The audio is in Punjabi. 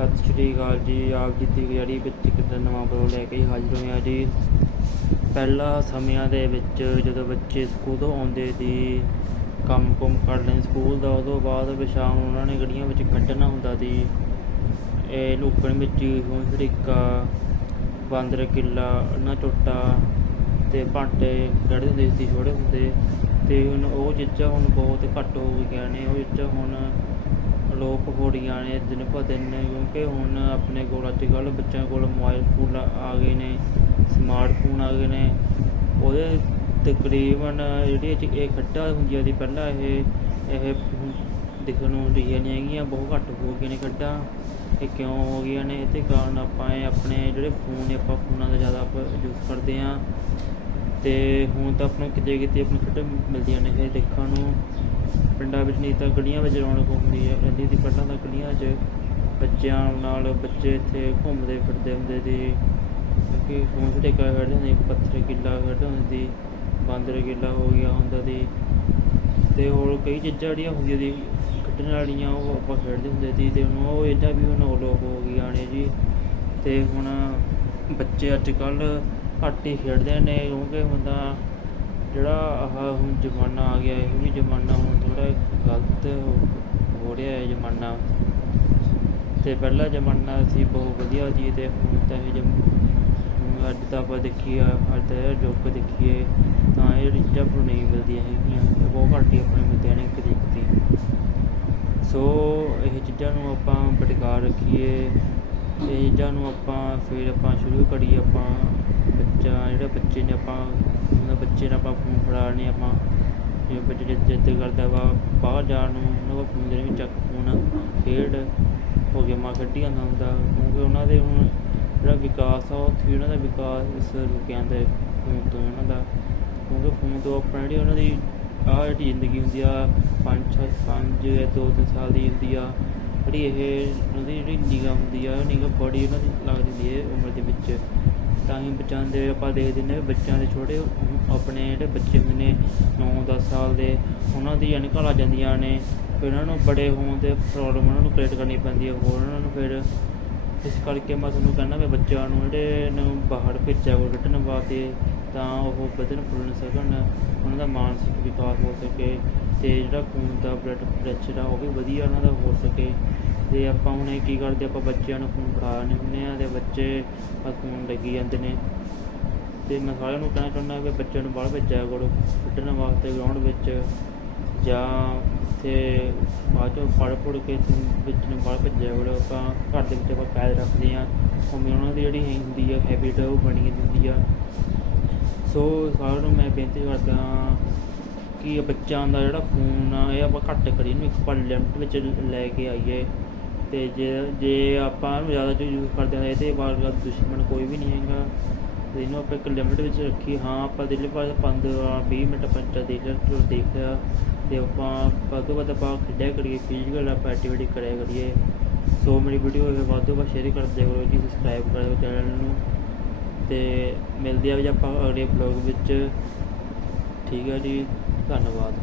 ਸਤਿ ਸ਼੍ਰੀ ਅਕਾਲ ਜੀ, ਆਪ ਜੀ ਦੀ ਜਿਹੜੀ ਵਿੱਚ ਇੱਕ ਨਵਾਂ ਬਲੌਗ ਲੈ ਕੇ ਹਾਜ਼ਰ ਹੋਏ ਹਾਂ ਜੀ। ਪਹਿਲਾਂ ਸਮਿਆਂ ਦੇ ਵਿੱਚ ਜਦੋਂ ਬੱਚੇ ਸਕੂਲੋਂ ਆਉਂਦੇ ਸੀ, ਕੰਮ ਕੁਮ ਕਰ ਲੈਣ ਸਕੂਲ ਦਾ, ਉਦੋਂ ਬਾਅਦ ਫਿਰ ਸ਼ਾਮ ਉਹਨਾਂ ਨੇ ਗਲੀਆਂ ਵਿੱਚ ਕੱਢਣਾ ਹੁੰਦਾ ਸੀ। ਇਹ ਲੁਕਣ ਮਿੱਟੀ, ਹੁਣ ਸੜਿੱਕਾ ਬਾਂਦਰ ਕਿੱਲਾ ਨਾ ਟੁੱਟਾ ਤੇ ਭਾਂਟੇ ਖੇਡਦੇ ਹੁੰਦੇ ਸੀ, ਛੋਟੇ ਹੁੰਦੇ। ਤੇ ਹੁਣ ਉਹ ਚੀਜ਼ਾਂ ਹੁਣ ਬਹੁਤ ਘੱਟ ਹੋ ਗਈਆਂ ਨੇ, ਉਹ ਚੀਜ਼ਾਂ ਹੁਣ ਅਲੋਪ ਹੋ ਰਹੀਆਂ ਨੇ ਦਿਨ ਪ ਦਿਨ, ਕਿਉਂਕਿ ਹੁਣ ਆਪਣੇ ਕੋਲ ਅੱਜ ਕੱਲ੍ਹ ਬੱਚਿਆਂ ਕੋਲ ਮੋਬਾਈਲ ਫੋਨ ਆ ਗਏ ਨੇ ਸਮਾਰਟਫੋਨ ਆ ਗਏ ਨੇ। ਉਹਦੇ ਤਕਰੀਬਨ ਜਿਹੜੀ ਇਹ 'ਚ ਇਹ ਖੱਡਾਂ ਹੁੰਦੀਆਂ ਸੀ ਪਹਿਲਾਂ ਇਹ ਇਹ ਹੁਣ ਦਿਖਣ ਨੂੰ ਰਹੀਆਂ ਨਹੀਂ ਹੈਗੀਆਂ, ਬਹੁਤ ਘੱਟ ਹੋ ਗਈਆਂ ਨੇ ਖੱਡਾਂ। ਇਹ ਕਿਉਂ ਹੋ ਗਈਆਂ ਨੇ? ਇਹਦੇ ਕਾਰਨ ਆਪਾਂ ਇਹ ਆਪਣੇ ਜਿਹੜੇ ਫੋਨ ਨੇ, ਆਪਾਂ ਫੋਨਾਂ ਦਾ ਜ਼ਿਆਦਾ ਆਪਾਂ ਯੂਜ਼ ਕਰਦੇ ਹਾਂ। ਤੇ ਹੁਣ ਤਾਂ ਆਪਾਂ ਨੂੰ ਕਿਤੇ ਕਿਤੇ ਆਪਣੀ ਖੱਡਾਂ ਮਿਲਦੀਆਂ ਨੇ, ਇਹ ਦੇਖਣ ਨੂੰ। ਪਿੰਡਾਂ ਵਿੱਚ ਨਹੀਂ ਤਾਂ ਗਲੀਆਂ ਵਿੱਚ ਰੌਣਕ ਹੁੰਦੀ ਹੈ। ਰਹਿੰਦੀ ਸੀ ਪਹਿਲਾਂ ਤਾਂ ਗਲੀਆਂ 'ਚ ਬੱਚਿਆਂ ਨਾਲ ਬੱਚੇ ਇੱਥੇ ਘੁੰਮਦੇ ਫਿਰਦੇ ਹੁੰਦੇ ਸੀ। ਕਿਉਂਕਿ ਹੁਣ ਜਿਹੜੇ ਕਾ ਖੇਡਦੇ ਹੁੰਦੇ ਸੀ, ਪੱਥਰ ਕਿੱਲਾ ਖੇਡਦੇ ਹੁੰਦੇ ਸੀ ਬਾਂਦਰ ਕਿੱਲਾ ਹੋ ਗਿਆ ਹੁੰਦਾ ਸੀ। ਤੇ ਹੋਰ ਕਈ ਚੀਜ਼ਾਂ ਜਿਹੜੀਆਂ ਹੁੰਦੀਆਂ ਸੀ ਖੇਡਣ ਵਾਲੀਆਂ ਉਹ ਆਪਾਂ ਖੇਡਦੇ ਹੁੰਦੇ ਸੀ ਤੇ ਹੁਣ ਉਹ ਚੀਜ਼ਾਂ ਵੀ ਹੁਣ ਅਲੋਪ ਹੋ ਗਈਆਂ ਨੇ ਜੀ। ਤੇ ਹੁਣ ਬੱਚੇ ਅੱਜ ਕੱਲ੍ਹ ਘੱਟ ਹੀ ਖੇਡਦੇ ਨੇ ਕਿਉਂਕਿ ਹੁੰਦਾ ਜਿਹੜਾ ਆਹ ਹੁਣ ਜ਼ਮਾਨਾ ਆ ਗਿਆ, ਇਹ ਵੀ ਜ਼ਮਾਨਾ ਹੁਣ ਥੋੜ੍ਹਾ ਗਲਤ ਹੋ- ਹੋ ਰਿਹਾ ਹੈ ਜ਼ਮਾਨਾ। ਤੇ ਪਹਿਲਾ ਜ਼ਮਾਨਾ ਸੀ ਬਹੁਤ ਵਧੀਆ ਸੀ ਤੇ ਹੁਣ ਤਾਂ ਇਹ ਜਮ, ਹੁਣ ਅੱਜ ਦਾ ਆਪਾਂ ਦੇਖੀਏ, ਅੱਜ ਦਾ ਇਹ ਯੁੱਗ ਦੇਖੀਏ, ਤਾਂ ਇਹ ਚੀਜ਼ਾਂ ਆਪਾਂ ਨੂੰ ਨਹੀਂ ਮਿਲਦੀਆਂ ਹੈਗੀਆਂ, ਇਹ ਬਹੁਤ ਘੱਟ ਹੀ ਆਪਣੇ ਮਿਲਦੀਆਂ ਨੇ ਇੱਕ ਕਦੇ ਸੋ ਇਹ ਚੀਜ਼ਾਂ ਨੂੰ ਆਪਾਂ ਬਟਕਾਰ ਰੱਖੀਏ ਇਹ ਚੀਜ਼ਾਂ ਨੂੰ ਆਪਾਂ ਫਿਰ ਆਪਾਂ ਸ਼ੁਰੂ ਕਰੀਏ ਆਪਾਂ ਬੱਚਾ, ਜਿਹੜਾ ਬੱਚੇ ਨੇ ਆਪਾਂ, ਉਹਨਾਂ ਬੱਚੇ ਨੂੰ ਆਪਾਂ ਫੋਨ ਫੜਾਉਣੇ ਆਪਾਂ। ਜਿਵੇਂ ਬੱਚੇ ਜਿੱਦ ਜਿੱਦ ਕਰਦਾ ਵਾ, ਬਾਹਰ ਜਾਣ ਨੂੰ ਉਹਨਾਂ ਕੋਲ ਫੋਨ ਦੇ ਵਿੱਚ ਚੱਕ ਫੋਨ ਖੇਡ ਹੋ ਗੇਮਾਂ ਖੇਡੀ ਜਾਂਦਾ ਹੁੰਦਾ, ਕਿਉਂਕਿ ਉਹਨਾਂ ਦੇ ਹੁਣ ਜਿਹੜਾ ਵਿਕਾਸ ਆ ਉੱਥੇ ਉਹਨਾਂ ਦਾ ਵਿਕਾਸ ਇਸ ਰੁਕ ਜਾਂਦਾ ਫੋਨ ਤੋਂ ਉਹਨਾਂ ਦਾ। ਕਿਉਂਕਿ ਫੋਨ ਤੋਂ ਆਪਣਾ ਜਿਹੜੀ ਉਹਨਾਂ ਦੀ ਆਹ ਜਿਹੜੀ ਜ਼ਿੰਦਗੀ ਹੁੰਦੀ ਆ ਪੰਜ ਛੇ ਪੰਜ ਜਾਂ ਦੋ ਤਿੰਨ ਸਾਲ ਦੀ ਹੁੰਦੀ ਆ ਜਿਹੜੀ ਇਹ, ਉਹਨਾਂ ਦੀ ਜਿਹੜੀ ਨਿਗਾਹ ਹੁੰਦੀ ਆ, ਉਹ ਨਿਗਾਹ ਬੜੀ ਉਹਨਾਂ ਦੀ ਲੱਗਦੀ ਹੁੰਦੀ ਹੈ ਉਮਰ ਦੇ ਵਿੱਚ। ਤਾਂ ਹੀ ਬੱਚਿਆਂ ਦੇ ਆਪਾਂ ਦੇਖਦੇ ਨੇ ਵੀ ਬੱਚਿਆਂ ਦੇ ਛੋਟੇ ਆਪਣੇ ਜਿਹੜੇ ਬੱਚੇ ਹੁੰਦੇ ਨੇ 9-10 ਸਾਲ ਦੇ, ਉਹਨਾਂ ਦੀ ਐਨਕਾਂ ਲੱਗ ਜਾਂਦੀਆਂ ਨੇ। ਫਿਰ ਉਹਨਾਂ ਨੂੰ ਬੜੇ ਹੋਣ ਤੇ ਪ੍ਰੋਬਲਮ ਉਹਨਾਂ ਨੂੰ ਕ੍ਰੀਏਟ ਕਰਨੀ ਪੈਂਦੀ ਹੈ। ਹੋਰ ਉਹਨਾਂ ਨੂੰ ਫਿਰ ਇਸ ਕਰਕੇ ਮੈਂ ਤੁਹਾਨੂੰ ਕਹਿੰਦਾ ਵੀ ਬੱਚਿਆਂ ਨੂੰ ਜਿਹੜੇ ਨੂੰ ਬਾਹਰ ਭੇਜਿਆ ਕਰੋ ਕੱਢਣ ਵਾਸਤੇ। ਤਾਂ ਉਹ ਵਧਣ ਫੁੱਲਣ ਸਕਣ ਉਹਨਾਂ ਦਾ ਮਾਨਸਿਕ ਵਿਕਾਸ ਹੋ ਸਕੇ ਤੇ ਜਿਹੜਾ ਖੂਨ ਦਾ ਬਲੱਡ ਪ੍ਰੈਸ਼ਰ ਆ ਉਹ ਵੀ ਵਧੀਆ ਉਹਨਾਂ ਦਾ ਹੋ ਸਕੇ। ਤੇ ਆਪਾਂ ਹੁਣ ਇਹ ਕੀ ਕਰਦੇ, ਆਪਾਂ ਬੱਚਿਆਂ ਨੂੰ ਖੂਨ ਫੜਾ ਦਿੰਦੇ ਹੁੰਦੇ ਆ ਤੇ ਬੱਚੇ ਆ ਖੂਨ ਲੱਗੀ ਜਾਂਦੇ ਨੇ। ਤੇ ਮੈਂ ਸਾਰਿਆਂ ਨੂੰ ਕਹਿਣਾ ਚਾਹੁੰਦਾ ਕਿ ਬੱਚਿਆਂ ਨੂੰ ਬਾਹਰ ਭੇਜਿਆ ਕਰੋ, ਖੇਡਣ ਵਾਸਤੇ ਗਰਾਊਂਡ ਵਿੱਚ ਜਾਂ ਤੇ ਬਾਅਦ ਚੋਂ ਫੜ ਪੁੜ ਕੇ ਤੇ ਵਿੱਚ ਨੂੰ ਬਾਹਰ ਭੇਜਿਆ ਕਰੋ। ਆਪਾਂ ਘਰ ਦੇ ਵਿੱਚ ਆਪਾਂ ਕੈਦ ਰੱਖਦੇ ਹਾਂ। ਉਵੇਂ ਉਹਨਾਂ ਦੀ ਜਿਹੜੀ ਹੁੰਦੀ ਆ ਹੈਬਿਟ ਉਹ ਬਣੀ ਹੁੰਦੀ ਆ। ਸੋ ਸਾਰਿਆਂ ਨੂੰ ਮੈਂ ਬੇਨਤੀ ਕਰਦਾ ਹਾਂ ਕਿ ਬੱਚਿਆਂ ਦਾ ਜਿਹੜਾ ਫੋਨ ਆ, ਇਹ ਆਪਾਂ ਘੱਟ ਕਰੀਏ, ਇਹਨੂੰ ਇੱਕ ਪਰ ਲਿਮਟ ਵਿੱਚ ਲੈ ਕੇ ਆਈਏ। ਤੇ ਜੇ ਜੇ ਆਪਾਂ ਇਹਨੂੰ ਜ਼ਿਆਦਾ ਜੋ ਯੂਜ਼ ਕਰਦੇ ਹਾਂ ਤਾਂ ਇਹਦੇ ਬਾਅਦ ਦੁਸ਼ਮਣ ਕੋਈ ਵੀ ਨਹੀਂ ਹੈਗਾ। ਤੇ ਇਹਨੂੰ ਆਪਾਂ ਇੱਕ ਲਿਮਟ ਵਿੱਚ ਰੱਖੀਏ। ਹਾਂ, ਆਪਾਂ ਦਿੱਲੀ ਬਾਅਦ 15 20 ਮਿੰਟ ਪੰਚਾ ਦੇਖ ਲਿਆ ਦੇਖ ਲਿਆ। ਤੇ ਆਪਾਂ ਵੱਧ ਤੋਂ ਵੱਧ ਆਪਾਂ ਖੇਡਿਆ ਕਰੀਏ ਫਿਜ਼ੀਕਲ ਆਪਾਂ ਐਕਟੀਵਿਟੀ ਕਰਿਆ ਕਰੀਏ। ਸੋ ਮੇਰੀ ਵੀਡੀਓ ਇਹ ਵੱਧ ਤੋਂ ਵੱਧ ਸ਼ੇਅਰ ਕਰਦੇ ਕਰੋ ਜੀ ਸਬਸਕ੍ਰਾਈਬ ਕਰ ਦਿਓ ਚੈਨਲ ਨੂੰ। ਅਤੇ ਮਿਲਦੇ ਆ ਜੀ ਆਪਾਂ ਅਗਲੇ ਬਲੌਗ ਵਿੱਚ। ਠੀਕ ਹੈ ਜੀ ਧੰਨਵਾਦ।